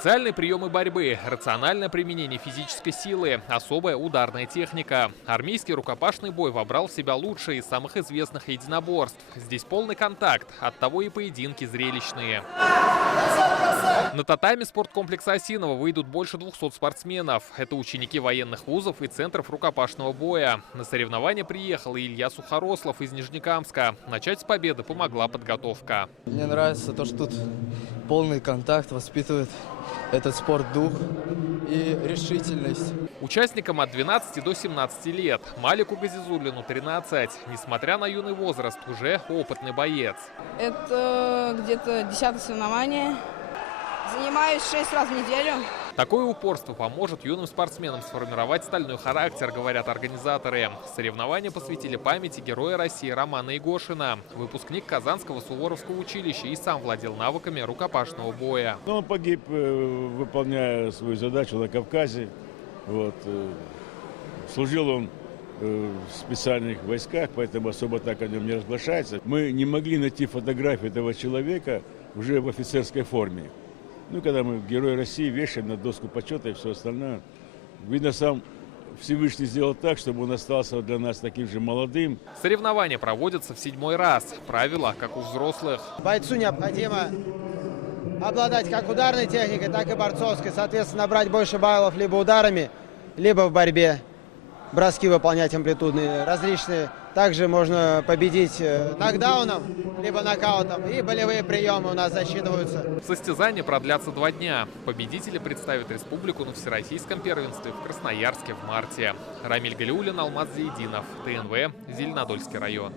Специальные приемы борьбы, рациональное применение физической силы, особая ударная техника. Армейский рукопашный бой вобрал в себя лучшие из самых известных единоборств. Здесь полный контакт, оттого и поединки зрелищные. На татами спорткомплекса Осиново выйдут больше 200 спортсменов. Это ученики военных вузов и центров рукопашного боя. На соревнования приехал и Илья Сухорослов из Нижнекамска. Начать с победы помогла подготовка. Мне нравится то, что тут полный контакт, воспитывает этот спортдух и решительность. Участникам от 12 до 17 лет. Малику Газизуллину 13. Несмотря на юный возраст, уже опытный боец. Это где-то 10-е соревнование. Занимаюсь 6 раз в неделю. Такое упорство поможет юным спортсменам сформировать стальной характер, говорят организаторы. Соревнования посвятили памяти героя России Романа Игошина. Выпускник Казанского Суворовского училища и сам владел навыками рукопашного боя. Он погиб, выполняя свою задачу на Кавказе. Служил он в специальных войсках, поэтому особо так о нем не разглашается. Мы не могли найти фотографию этого человека уже в офицерской форме. Когда мы Герой России вешаем на доску почета и все остальное, видно, сам Всевышний сделал так, чтобы он остался для нас таким же молодым. Соревнования проводятся в 7-й раз. Правила, как у взрослых. Бойцу необходимо обладать как ударной техникой, так и борцовской. Соответственно, брать больше баллов либо ударами, либо в борьбе. Броски выполнять амплитудные, различные. Также можно победить нокдауном, либо нокаутом. И болевые приемы у нас засчитываются. Состязания продлятся 2 дня. Победители представят республику на всероссийском первенстве в Красноярске в марте. Рамиль Галиуллин, Алмаз Зейдинов, ТНВ, Зеленодольский район.